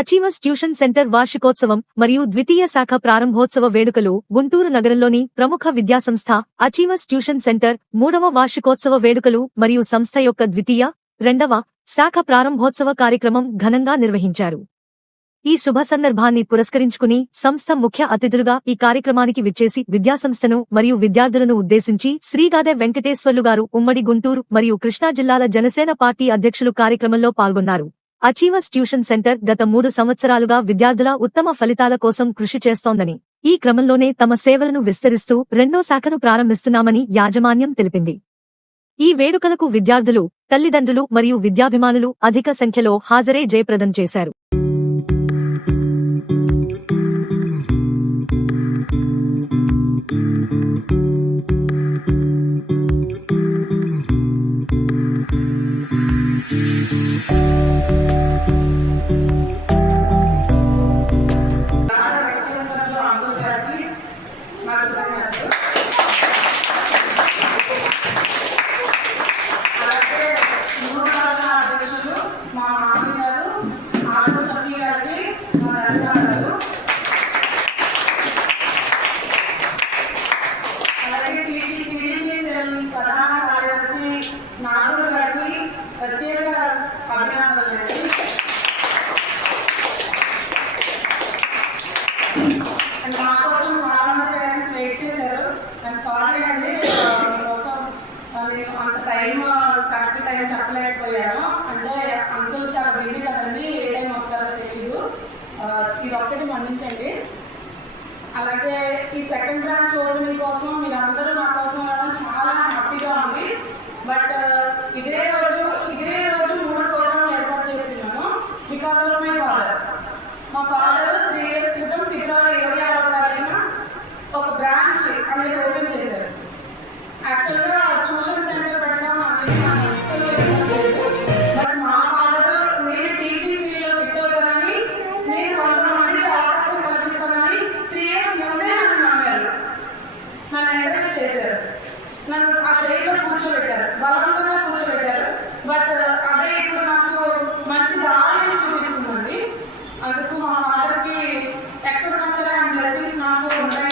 Achievers tuition centre వార్షికోత్సవం మరియు ద్వితీయ శాఖ ప్రారంభోత్సవ వేడుకలు గుంటూరు నగరంలోని ప్రముఖ విద్యాసంస్థ అచీవర్స్ ట్యూషన్ సెంటర్ 3వ వార్షికోత్సవ వేడుకలు మరియు సంస్థ యొక్క ద్వితీయ, 2వ శాఖ ప్రారంభోత్సవ కార్యక్రమం ఘనంగా నిర్వహించారు. ఈ శుభ సందర్భాన్ని పురస్కరించుకుని సంస్థ ముఖ్య అతిథులుగా ఈ కార్యక్రమానికి విచ్చేసి విద్యాసంస్థను మరియు విద్యార్థులను ఉద్దేశించి శ్రీగాదె వెంకటేశ్వర్లు గారు ఉమ్మడి గుంటూరు మరియు కృష్ణా జిల్లాల జనసేన పార్టీ అధ్యక్షులు కార్యక్రమంలో పాల్గొన్నారు. అచీవర్స్ ట్యూషన్ సెంటర్ గత 3 సంవత్సరాలుగా విద్యార్థుల ఉత్తమ ఫలితాల కోసం కృషి చేస్తోందని, ఈ క్రమంలోనే తమ సేవలను విస్తరిస్తూ 2వ శాఖను ప్రారంభిస్తున్నామని యాజమాన్యం తెలిపింది. ఈ వేడుకలకు విద్యార్థులు, తల్లిదండ్రులు మరియు విద్యాభిమానులు అధిక సంఖ్యలో హాజరై జయప్రదం చేశారు. కరెక్ట్ టైం చెప్పలేకపోయాను. అంటే అంకుల్ చాలా బిజీ కదండి, ఏ టైం వస్తారో తెలియదు. ఇది ఒక్కటి మన్నించండి. అలాగే ఈ సెకండ్ బ్రాంచ్ ఓపెనింగ్ కోసం మీరు అందరూ నా కోసం రావడం చాలా హ్యాపీగా ఉంది. బట్ ఇదే రోజు 3 ప్రోగ్రాంలు ఏర్పాటు చేసుకున్నాను. Because of my father. మా ఫాదర్ 3 years క్రితం ఫిబ్రవరి 26వ తారీఖున ఒక బ్రాంచ్ అనేది ఓపెన్ చేశారు. యాక్చువల్గా ట్యూషన్ సెంటర్ పెట్టడం అనేది నాకు అస్సలు ఇంట్రెస్ట్ లేదు. బట్ మా ఫాదర్ నేను టీచింగ్ ఫీల్డ్లో ఫిట్ అవుతానని, నేను కొంతమందికి అవకాశం కల్పిస్తానని 3 years ముందే నన్ను నమ్మారు, నన్ను ఎంకరేజ్ చేశారు. నన్ను ఆ చైర్లో కూర్చోబెట్టారు, బలవంతంగా కూర్చోబెట్టారు. బట్ అదే ఇప్పుడు నాకు మంచి దారి చూపిస్తుందండి. అందుకు మా ఫాదర్కి ఎక్కడున్నా సరే ఆయన బ్లెస్సింగ్స్ నాకు ఉంటాయి.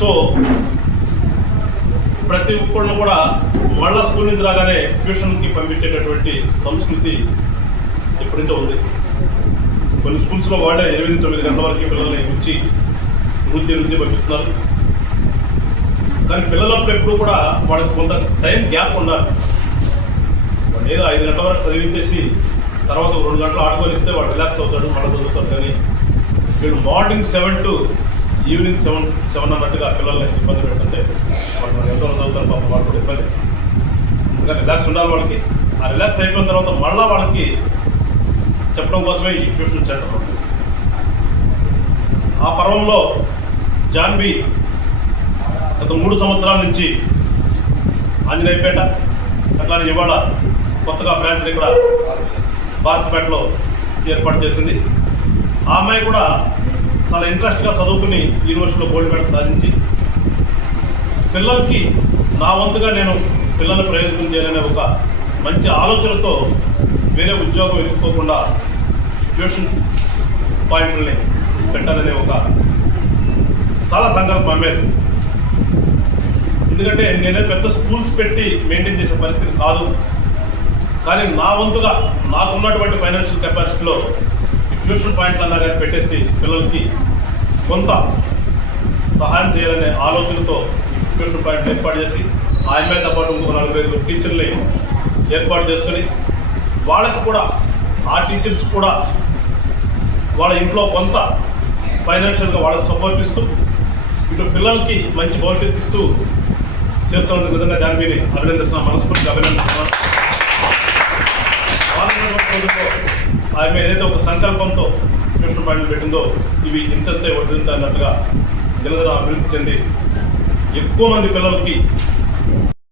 సో ప్రతి ఒక్కళ్ళు కూడా మళ్ళా స్కూల్ నుంచి రాగానే ట్యూషన్కి పంపించేటటువంటి సంస్కృతి ఎప్పుడైతే ఉంది. కొన్ని స్కూల్స్లో వాళ్ళే 8-9 గంటల వరకు పిల్లల్ని ఉంచి వృత్తి పంపిస్తున్నారు. కానీ పిల్లలప్పుడు ఎప్పుడు కూడా వాళ్ళకి కొంత టైం గ్యాప్ ఉండాలి. వాడు ఏదో 5 గంటల వరకు చదివించేసి తర్వాత 2 గంటలు ఆడుకొనిస్తే వాడు రిలాక్స్ అవుతాడు, మళ్ళీ చదువుతాడు. కానీ వీళ్ళు మార్నింగ్ 7 to ఈవినింగ్ 7 అన్నట్టుగా పిల్లల్ని ఇబ్బంది పెడుతుంటే వాళ్ళు ఎంతో చదువుతారు, పాప వాళ్ళు కూడా ఇబ్బంది. ఇంకా రిలాక్స్ ఉండాలి వాళ్ళకి. ఆ రిలాక్స్ అయిపోయిన తర్వాత మళ్ళీ వాళ్ళకి చెప్పడం కోసమే ఈ ట్యూషన్ సెంటర్ ఉంటుంది. ఆ పర్వంలో జాన్వి గత 3 సంవత్సరాల నుంచి ఆంజనేయపేట, అట్లానే ఇవాళ కొత్తగా బ్రాంచ్ ఇక్కడ భారత్పేటలో ఏర్పాటు చేసింది. ఆ అమ్మాయి కూడా చాలా ఇంట్రెస్ట్గా చదువుకుని యూనివర్సిటీలో గోల్డ్ మెడల్ సాధించి పిల్లలకి నా వంతుగా నేను పిల్లల్ని ప్రయోజనం చేయాలనే ఒక మంచి ఆలోచనతో వేరే ఉద్యోగం వెతుక్కోకుండా ట్యూషన్ పాయింట్లని పెట్టాలనే ఒక చాలా సంకల్పం అమ్మేది. ఎందుకంటే నేనే పెద్ద స్కూల్స్ పెట్టి మెయింటైన్ చేసే పరిస్థితి కాదు. కానీ నా వంతుగా నాకున్నటువంటి ఫైనాన్షియల్ కెపాసిటీలో ట్యూషన్ పాయింట్లు అన్నా కానీ పెట్టేసి పిల్లలకి కొంత సహాయం చేయాలనే ఆలోచనతో ట్యూషన్ పాయింట్లు ఏర్పాటు చేసి ఆ అమ్మాయితో పాటు ఇంకొక 4-5 టీచర్ని ఏర్పాటు చేసుకుని వాళ్ళకి కూడా ఆ టీచర్స్ కూడా వాళ్ళ ఇంట్లో కొంత ఫైనాన్షియల్గా వాళ్ళకి సపోర్ట్ ఇస్తూ ఇటు పిల్లలకి మంచి భవిష్యత్తు ఇస్తూ చేస్తున్న విధంగా జాన్వీని అభినందిస్తున్నాను, మనస్ఫూర్తిగా అభినందిస్తున్నాను. ఆమె ఏదైతే ఒక సంకల్పంతో ట్యూషన్ పాయింట్లు పెట్టిందో ఇవి ఇంతంతే వడ్డింత అన్నట్టుగా దినదిన అభివృద్ధి చెంది ఎక్కువ మంది పిల్లలకి